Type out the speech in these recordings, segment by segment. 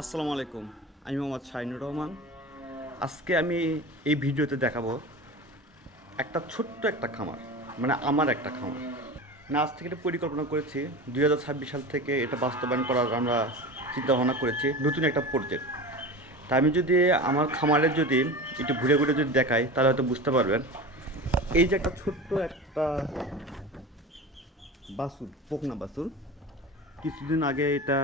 আসসালামু আলাইকুম। আমি মোহাম্মদ শাহিনুর রহমান। আজকে আমি এই ভিডিওতে দেখাবো একটা ছোট্ট একটা খামার, মানে আমার একটা খামার। না, আজ থেকে এটা পরিকল্পনা করেছি, 2026 সাল থেকে এটা বাস্তবায়ন করার আমরা চিন্তা ভাবনা করেছি, নতুন একটা প্রজেক্ট। তা আমি যদি আমার খামারের যদি একটু ঘুরে ঘুরে যদি দেখাই, তাহলে হয়তো বুঝতে পারবেন। এই যে একটা ছোট্ট একটা বাছুর, বকনা বাছুর, কিছুদিন আগে এটা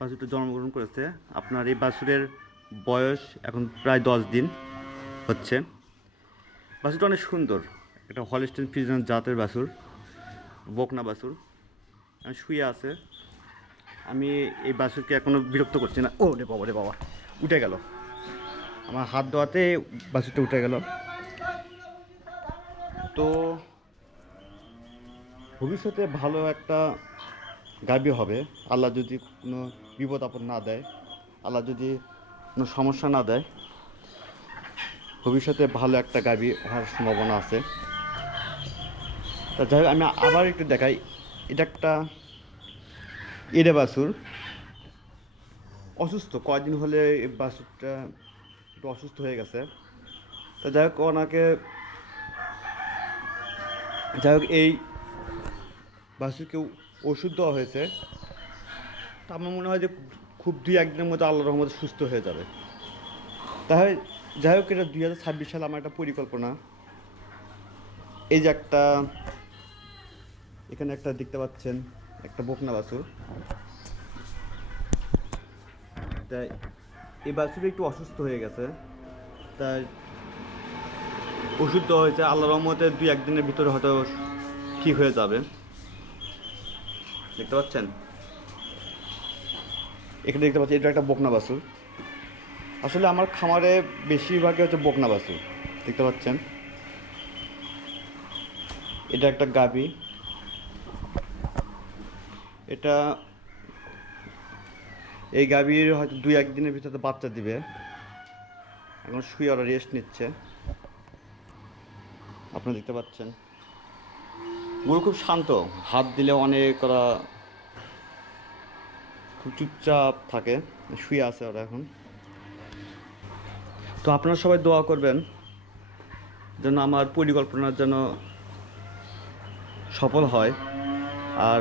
বাছুরটা জন্মগ্রহণ করেছে। আপনার এই বাছুরের বয়স এখন প্রায় 10 দিন হচ্ছে। বাছুরটা অনেক সুন্দর, একটা হলস্টেইন ফ্রিজিয়ান জাতের বাছুর, বকনা বাছুর। শুয়ে আছে। আমি এই বাছুরকে এখনও বিরক্ত করছি না। ও রে বাবা, রে বাবা, উঠে গেল। আমার হাত ধোয়াতে বাছুরটা উঠে গেল। তো ভবিষ্যতে ভালো একটা গাভী হবে, আল্লাহ যদি কোনো বিপদ আপদ না দেয়, আল্লাহ যদি কোনো সমস্যা না দেয়, ভবিষ্যতে ভালো একটা গাভী হওয়ার সম্ভাবনা আছে। তা যাই হোক, আমি আবার একটু দেখাই। এটা একটা এড়ে বাছুর, অসুস্থ। কয়েকদিন হলে এই বাছুরটা একটু অসুস্থ হয়ে গেছে। তা যাই হোক, এই বাছুরকে ওষুধ দেওয়া হয়েছে। তা আমার মনে হয় যে খুব 2-1 দিনের মধ্যে আল্লাহর রহমতে সুস্থ হয়ে যাবে। তাহলে যাই হোক, এটা 2026 সালে আমার একটা পরিকল্পনা। এই যে এখানে একটা দেখতে পাচ্ছেন, একটা বকনা বাছুর। তাই এই বাছুরটা একটু অসুস্থ হয়ে গেছে, তাই ওষুধ দেওয়া হয়েছে। আল্লাহর রহমতে 2-1 দিনের ভিতরে হয়তো ঠিক হয়ে যাবে। দেখতে পাচ্ছেন, এখানে দেখতে পাচ্ছি এটা একটা বকনা বাছুর। আসলে আমার খামারে বেশিরভাগই হচ্ছে বকনা বাছুর। দেখতে পাচ্ছেন, এটা একটা গাভী। এটা এই গাভীর হয়তো 2-1 দিনের ভিতরে বাচ্চা দিবে। এখন শুয়ে ওরা রেস্ট নিচ্ছে, আপনারা দেখতে পাচ্ছেন। গরু খুব শান্ত, হাত দিলে অনেক ওরা খুব চুপচাপ থাকে। শুয়ে আছে ওরা এখন। তো আপনারা সবাই দোয়া করবেন যেন আমার পরিকল্পনার যেন সফল হয়। আর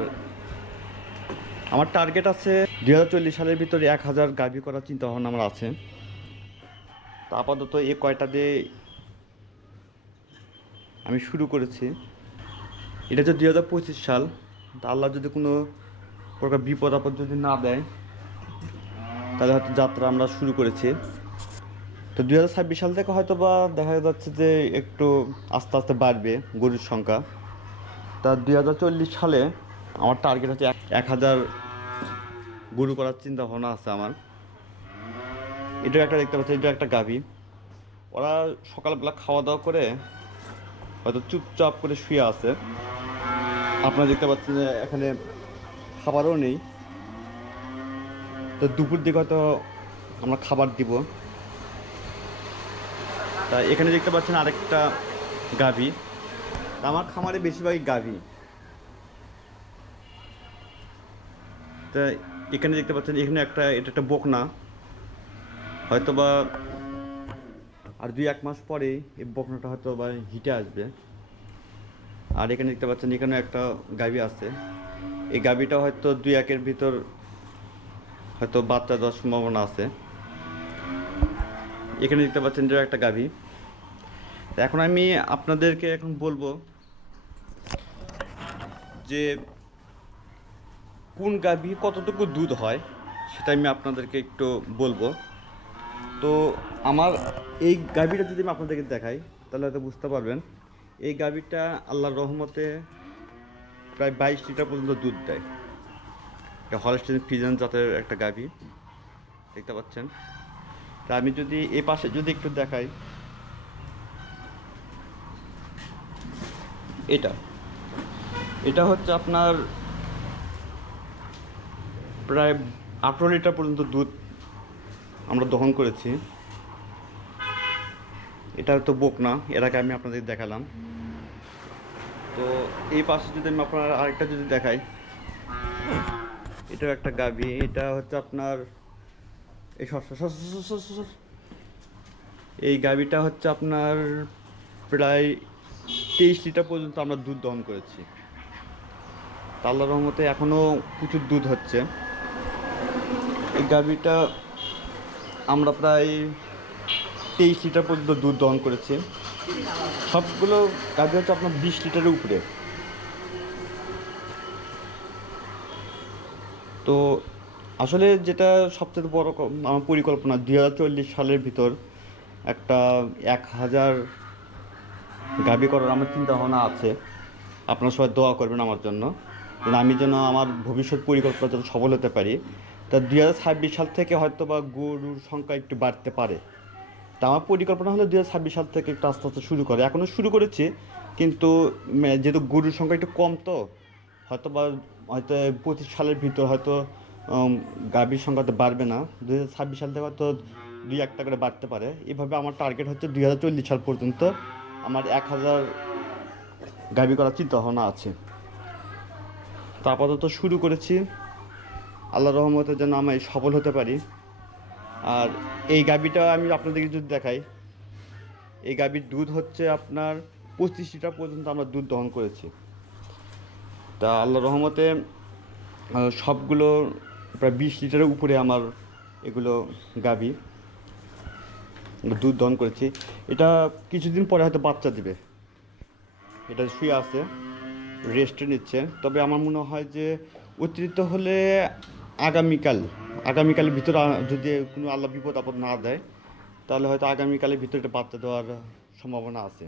আমার টার্গেট আছে 2040 সালের ভিতরে 1000 গাভী করার চিন্তা ভাবনা আমার আছে। তো আপাতত এই কয়টা দিয়ে আমি শুরু করেছি। এটা হচ্ছে 2025 সাল। তা আল্লাহ যদি কোনো প্রকার বিপদ আপদ যদি না দেয়, তাহলে হয়তো যাত্রা আমরা শুরু করেছি। তো 2026 সাল থেকে হয়তো বা দেখা যাচ্ছে যে একটু আস্তে আস্তে বাড়বে গরুর সংখ্যা। তা 2040 সালে আমার টার্গেট হচ্ছে 1000 গরু করার চিন্তা ভাবনা আছে আমার। এটা একটা দেখতে পাচ্ছি, এটা একটা গাভী। ওরা সকালবেলা খাওয়া দাওয়া করে হয়তো চুপচাপ করে শুয়ে আছে। আপনারা দেখতে পাচ্ছেন যে এখানে খাবারও নেই। তো দুপুর দিকে হয়তো আমরা খাবার দিব। তা এখানে দেখতে পাচ্ছেন আরেকটা গাভী। আমার খামারে বেশিরভাগই গাভী। তা এখানে দেখতে পাচ্ছেন, এখানে এটা একটা বকনা। হয়তো বা আর 2-1 মাস পরেই এই বকনাটা হয়তো বা হিটে আসবে। আর এখানে দেখতে পাচ্ছেন, এখানে একটা গাভী আছে। এই গাভীটা হয়তো 2-1-এর ভিতর হয়তো বাচ্চা দেওয়ার সম্ভাবনা আছে। এখানে দেখতে পাচ্ছেন যে একটা গাভী। এখন আমি আপনাদেরকে এখন বলবো যে কোন গাভী কতটুকু দুধ হয়, সেটা আমি আপনাদেরকে একটু বলবো। তো আমার এই গাভীটা যদি আমি আপনাদেরকে দেখাই, তাহলে হয়তো বুঝতে পারবেন। এই গাভীটা আল্লাহর রহমতে প্রায় 22 লিটার পর্যন্ত দুধ দেয়। এটা হলস্টেইন ফ্রিজিয়ান জাতের একটা গাভী, দেখতে পাচ্ছেন। তা আমি যদি এই পাশে যদি একটু দেখাই, এটা এটা হচ্ছে আপনার প্রায় 18 লিটার পর্যন্ত দুধ আমরা দহন করেছি। এটা তো বকনা, এর আগে আমি আপনাদের দেখালাম। তো এই পাশে যদি আমি আপনার আরেকটা যদি দেখাই, এটাও একটা গাভী। এটা হচ্ছে আপনার এই সর। এই গাভীটা হচ্ছে আপনার প্রায় 23 লিটার পর্যন্ত আমরা দুধ দহন করেছি। আল্লাহর রহমতে এখনও প্রচুর দুধ হচ্ছে। এই গাভীটা আমরা প্রায় 23 লিটার পর্যন্ত দুধ দহন করেছি। সবগুলো গাভী হচ্ছে আপনার 20 লিটারের উপরে। তো আসলে যেটা সবচেয়ে বড় আমার পরিকল্পনা 2040 সালের ভিতর একটা 1000 গাভী করার আমার চিন্তা ভাবনা আছে। আপনারা সবাই দোয়া করবেন আমার জন্য, যেন আমি যেন আমার ভবিষ্যৎ পরিকল্পনা যেন সফল হতে পারি। তা 2026 সাল থেকে হয়তো বা গরুর সংখ্যা একটু বাড়তে পারে। তা আমার পরিকল্পনা হলো 2026 সাল থেকে একটু আস্তে আস্তে শুরু করে, এখনও শুরু করেছি, কিন্তু যেহেতু গরুর সংখ্যা একটু কম, তো হয়তো 25 সালের ভিতর হয়তো গাভীর সংখ্যা তো বাড়বে না। 2026 সাল থেকে হয়তো 2-1টা করে বাড়তে পারে। এভাবে আমার টার্গেট হচ্ছে 2040 সাল পর্যন্ত আমার 1000 গাভী করার চিন্তা ভাবনা আছে। তো আপাতত শুরু করেছি, আল্লাহর রহমতে যেন আমি সফল হতে পারি। আর এই গাভীটা আমি আপনাদেরকে যদি দেখাই, এই গাভীর দুধ হচ্ছে আপনার 25 লিটার পর্যন্ত আমরা দুধ দহন করেছি। তা আল্লাহর রহমতে সবগুলো প্রায় 20 লিটারের উপরে আমার এগুলো গাভী দুধ দহন করেছি। এটা কিছুদিন পরে হয়তো বাচ্চা দিবে। এটা শুয়ে আছে, রেস্টে নিচ্ছে। তবে আমার মনে হয় যে অতিরিক্ত হলে আগামীকালের ভিতরে যদি কোনো আল্লাহ বিপদ আপদ না দেয়, তাহলে হয়তো আগামীকালের ভিতরে এটা বাচ্চা দেওয়ার সম্ভাবনা আছে।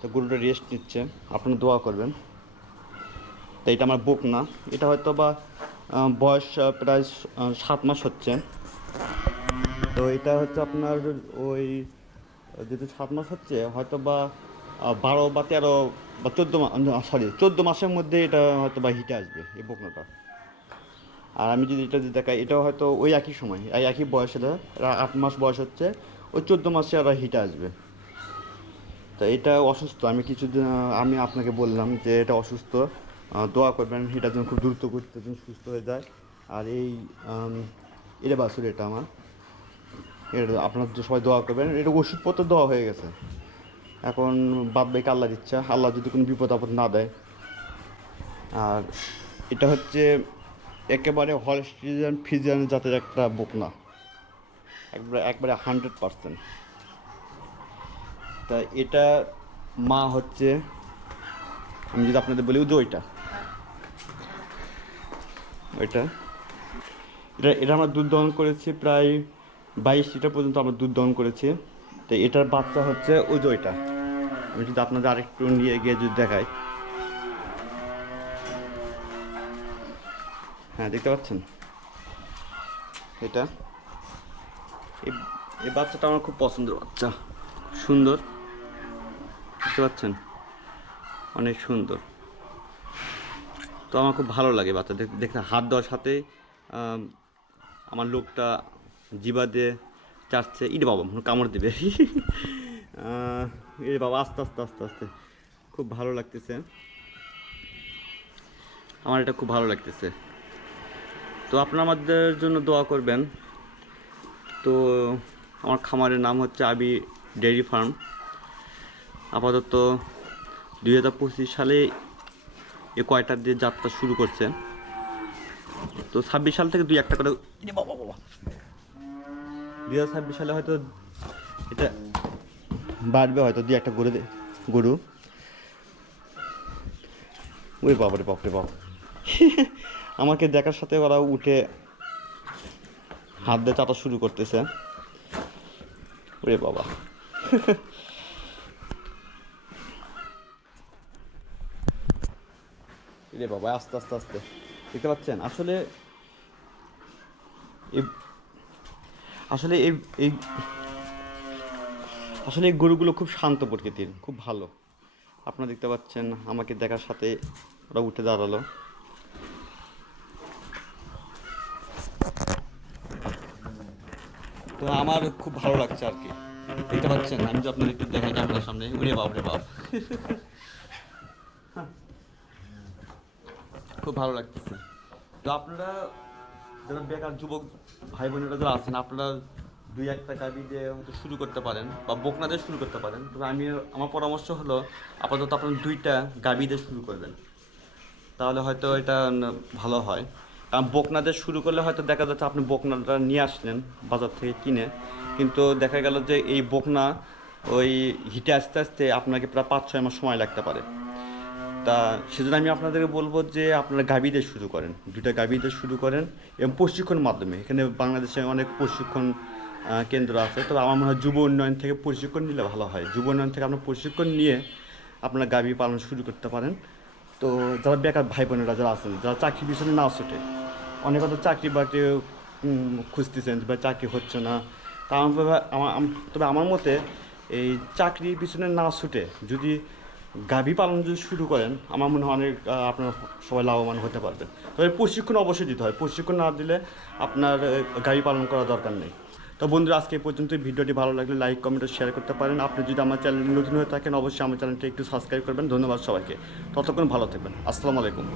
তো গরুটা রেস্ট নিচ্ছে, আপনারা দোয়া করবেন। তো এটা আমার বুক না, এটা হয়তো বা বয়স প্রায় 7 মাস হচ্ছে। তো এটা হচ্ছে আপনার ওই যেহেতু 7 মাস হচ্ছে, হয়তো বা 12 বা 13 বা 14 মাসের মধ্যে এটা হয়তো বা হিটে আসবে এই বকনাটা। আর আমি যদি এটা দেখাই, এটাও হয়তো ওই একই সময় একই বয়সে, 8 মাস বয়স হচ্ছে, ওই 14 মাসে ওরা হিটে আসবে। তা এটা অসুস্থ, আমি আপনাকে বললাম যে এটা অসুস্থ। দোয়া করবেন এটা যেন খুব দ্রুত করতে যেন সুস্থ হয়ে যায়। আর এটা বাছুর, এটা আমার, এটা আপনার সবাই দোয়া করবেন। এটা ওষুধপত্র দেওয়া হয়ে গেছে, এখন বাদ বাকি আল্লাহর ইচ্ছা, আল্লাহ যদি কোনো বিপদ আপদ না দেয়। আর এটা হচ্ছে একেবারে হলস্টিয়ান ফ্রিজিয়ান জাতের একটা বকনা, একবারে 100%। তা এটা মা হচ্ছে, আমি যদি আপনাদের বলি যে ওইটা এটা এটা আমরা দুধ দহন করেছি প্রায় 22 লিটার পর্যন্ত আমরা দুধ দহন করেছি। তো এটার বাচ্চা হচ্ছে ওই যে ওইটা। আমি যদি আপনাদের আরেকটু নিয়ে গিয়ে যদি দেখাই, হ্যাঁ দেখতে পাচ্ছেন এটা, এই বাচ্চাটা আমার খুব পছন্দের বাচ্চা, সুন্দর, দেখতে পাচ্ছেন, অনেক সুন্দর। তো আমার খুব ভালো লাগে বাচ্চা দেখতে, হাত দেওয়ার সাথে আমার লোকটা জিবা দিয়ে চাটছে, ইরে বাবা কামড় দিবে। এ বাবা আস্তে আস্তে আস্তে আস্তে, খুব ভালো লাগতেছে আমার, এটা খুব ভালো লাগতেছে। তো আপনারা আমাদের জন্য দোয়া করবেন। তো আমার খামারের নাম হচ্ছে আবি ডেয়ারি ফার্ম। আপাতত 2025 সালে এ কয়টা দিয়ে যাত্রা শুরু করছে। তো 26 সাল থেকে 2-1টা করে, 2026 সালে হয়তো এটা বাড়বে, হয়তো 2-1টা গরু। ওই বাবারে বাপরে বাপ, আমাকে দেখার সাথে ওরা উঠে হাত দিয়ে চাটা শুরু করতেছে। ওরে বাবা, রে বাবা আস্তে আস্তে আস্তে, দেখতে পাচ্ছেন। আসলে আসলে এই এই আসলে এই গরুগুলো খুব শান্ত প্রকৃতির, খুব ভালো। আপনারা দেখতে পাচ্ছেন আমাকে দেখার সাথে ওরা উঠে দাঁড়ালো। তো আমার খুব ভালো লাগছে আর কি, দেখতে পাচ্ছেন। আমি যে আপনাদের একটু দেখাই ক্যামেরার সামনে, উড়ে বাপ রে বাপ, খুব ভালো লাগতেছে। তো আপনারা যারা বেকার যুবক ভাই বোনেরা যারা আছেন, আপনারা 2-1টা গাভী দিয়ে হয়তো শুরু করতে পারেন বা বকনা দিয়ে শুরু করতে পারেন। তবে আমার পরামর্শ হলো আপাতত আপনারা 2টা গাভী দিয়ে শুরু করবেন, তাহলে হয়তো এটা ভালো হয়। কারণ বকনা দিয়ে শুরু করলে হয়তো দেখা যাচ্ছে আপনি বকনাটা নিয়ে আসলেন বাজার থেকে কিনে, কিন্তু দেখা গেল যে এই বকনা ওই হিটে আস্তে আস্তে আপনাকে প্রায় 5-6 মাস সময় লাগতে পারে। তা সেজন্য আমি আপনাদেরকে বলবো যে আপনারা গাভী দিয়ে শুরু করেন, 2টা গাভী দিয়ে শুরু করেন এবং প্রশিক্ষণের মাধ্যমে। এখানে বাংলাদেশে অনেক প্রশিক্ষণ কেন্দ্র আছে, তবে আমার মনে হয় যুব উন্নয়ন থেকে প্রশিক্ষণ নিলে ভালো হয়। যুব উন্নয়ন থেকে আপনার প্রশিক্ষণ নিয়ে আপনারা গাভী পালন শুরু করতে পারেন। তো যারা বেকার ভাই বোনেরা যারা আছেন, যারা চাকরি পিছনে না ছুটে, অনেক হয়তো চাকরি বাকরি খুঁজতেছেন বা চাকরি হচ্ছে না, তা তবে আমার মতে এই চাকরির পিছনে না ছুটে যদি গাভী পালন যদি শুরু করেন, আমার মনে হয় অনেক আপনার সবাই লাভবান হতে পারবেন। তবে প্রশিক্ষণ অবশ্যই দিতে হয়, প্রশিক্ষণ না দিলে আপনার গাভী পালন করা দরকার নেই। তো বন্ধুরা, আজকে এই পর্যন্ত। ভিডিওটি ভালো লাগলে লাইক, কমেন্ট ও শেয়ার করতে পারেন। আপনি যদি আমার চ্যানেল নতুন হয়ে থাকেন, অবশ্যই আমার চ্যানেলটি একটু সাবস্ক্রাইব করবেন। ধন্যবাদ সবাইকে। ততক্ষণ ভালো থাকবেন। আসসালামু আলাইকুম।